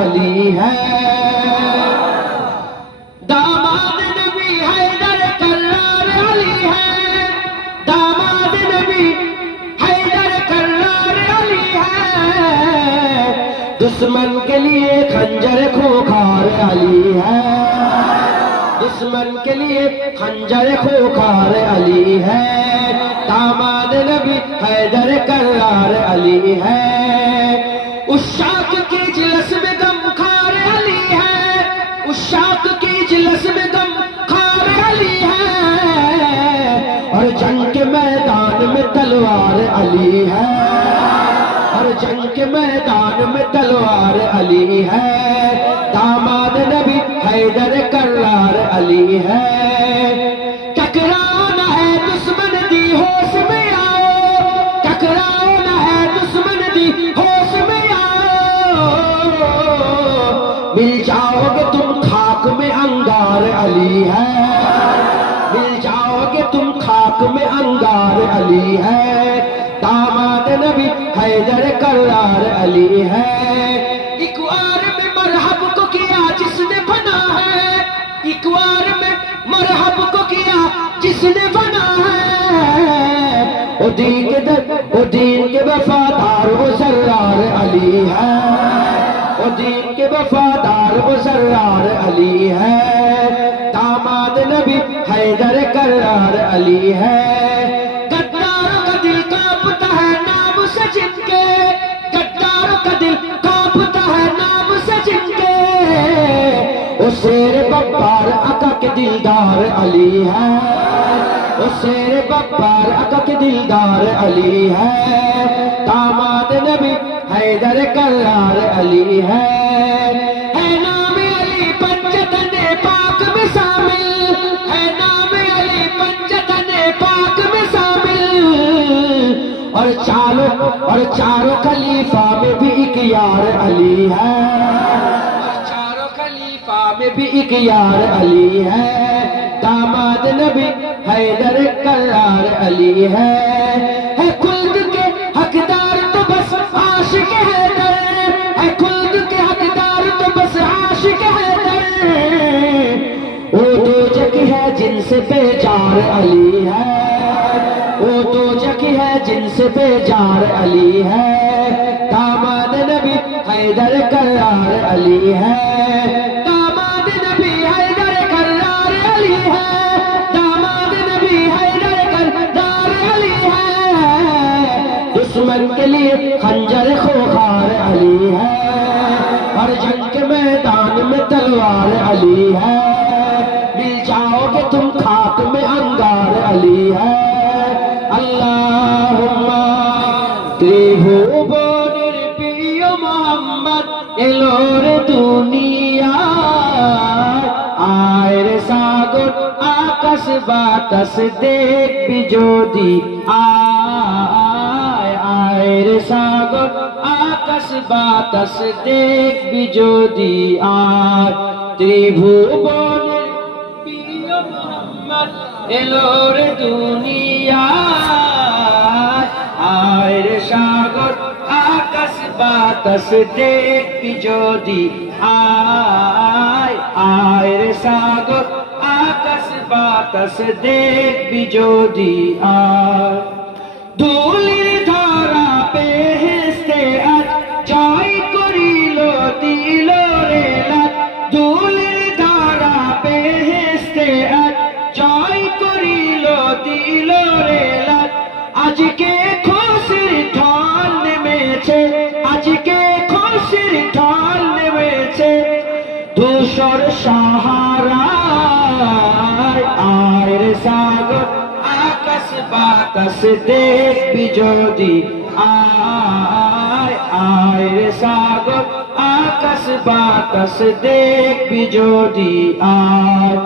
अली है। दामाद नबी हैदर कर्रार अली है। दामाद नबी हैदर कर्रार अली है। दुश्मन के लिए खंजर खूंखार अली है। दुश्मन के लिए खंजर खूंखार अली है। दामाद नबी हैदर कर्रार अली है। उस शाख की इजलस में गमखार अली है। उस शाख की इजलस में गमखार अली है। और जंग के मैदान में तलवार अली है। और जंग के मैदान में तलवार अली है। दामाद नबी हैदर कर्रार अली है। टकराना है दुश्मन दी होश में आओ। टकराना है दुश्मन दी होश में आओ। मिल जाओगे तुम खाक में अंगार अली है। मिल जाओगे तुम खाक में अंगार अली है। दामाद नबी हैदर कर्रार अली है। इकवार में मरहब को किया जिसने बना है। इकवार में मरहब को किया जिसने बना है। ओ दीन के वफादार वो सर्रार अली है। ओ दीन के वफादार वो सर्रार अली है। दामाद नबी हैदर कर्रार अली है। गद्दारों का दिल कांपता है नाम से जिनके। गद्दारों का दिल कांपता है नाम से जिनके। ओ शेर बब्बार आका के दिलदार अली है। ओ शेर बब्बार आका के दिलदार अली है। दामाद नबी हैदर कर्रार अली है। नाम अली पंजतने पाक में शामिल। है नाम अली पंजतने पाक में शामिल। और चारों खलीफा में भी एक यार अली है। और चारों खलीफा में भी एक यार अली है। दामाद नबी हैदर कर्रार अली है। खुल्द के हकदार तो बस आशिक हैदर। है खुल्द के हकदार तो बस आशिक हैदर। वो दो जग है जिनसे बेजार अली है। वो दो जग है जिनसे बेजार अली है। दामाद नबी हैदर कर्रार अली है। दामाद नबी हैदर कर्रार अली है। दामाद नबी हैदर कर्रार अली है। दुश्मन के लिए खंजर खूंखार अली है। और जंग के मैदान में तलवार अली है। मिल जाओगे तुम खाक में अंगार अली है। अल्लाहुम्मा त्रिभुवনের প্রিয় মোহাম্মদ এলো রে দুনিয়ায়। আয় রে সাগর আকাশ বাতাস দেখবি যদি আয়। আয় রে সাগর আকাশ বাতাস দেখবি যদি আয়। ত্রিভুবনের প্রিয় মোহাম্মদ এলো রে দুনিয়ায়। আয় রে সাগর আকাশ বাতাস দেখবি যদি আয়। আয় রে সাগর আকাশ বাতাস দেখবি যদি আয়। ধুলির ধরা বেহেশতে আজ জয় করিল দিল রে লাজ। ধুলির ধরা বেহেশতে আজ জয় করিল দিল রে লাজ। আজকে খুশির ঢল নেমেছে। আজকে খুশির ঢল নেমেছে। ধূসর সাহারায়। আয় রে সাগর আকাশ বাতাস দেখবি যদি আয়। আয় রে সাগর আকাশ বাতাস দেখবি যদি আয়।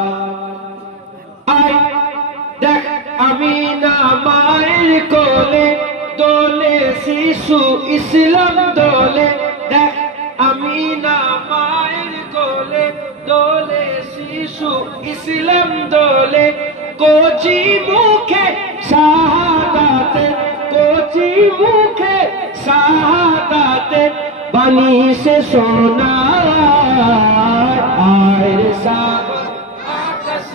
আয় দেখ আমিনা মায়ের কোলে দোলে শিশু ইসলাম দোলে। দেখ আমিনা মায়ের কোলে দোলে শিশু ইসলাম দোলে। কোচি মুখে শাহাদাতে। কোচি মুখে শাহাদাতে। पानी से सोना आए रे सागर आकाश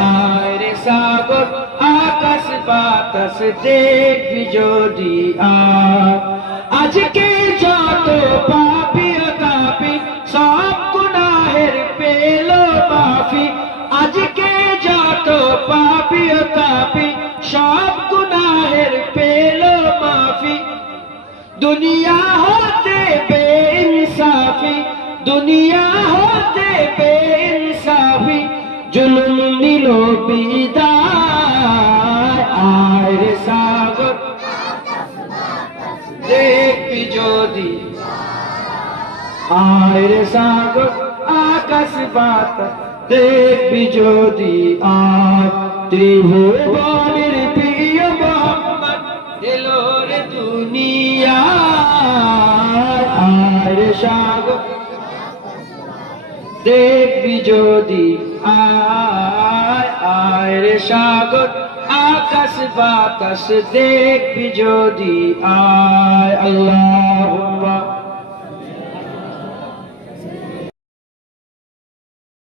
आए रे सागर आकाश বাতাস দেখবি যদি আজকে যত পাপি তাপি সব গুনাহের পেলো মাফি আজকে যত পাপি তাপি সব গুনাহের পেলো মাফি দুনিয়া হতে বেইনসাফি দুনিয়া হতে বেইনসাফি জুলুম নিল বিদায় আয় রে সাগর দেখবি যদি আয় রে সাগর আকাশ বাতাস দেখবি যদি আয় ত্রিভুবনের প্রিয় মোহাম্মদ এলো রে দুনিয়ায় আয় রে সাগর দেখবি যদি আয় রে সাগর আকাশ বাতাস দেখবি যদি আয় আল্লাহ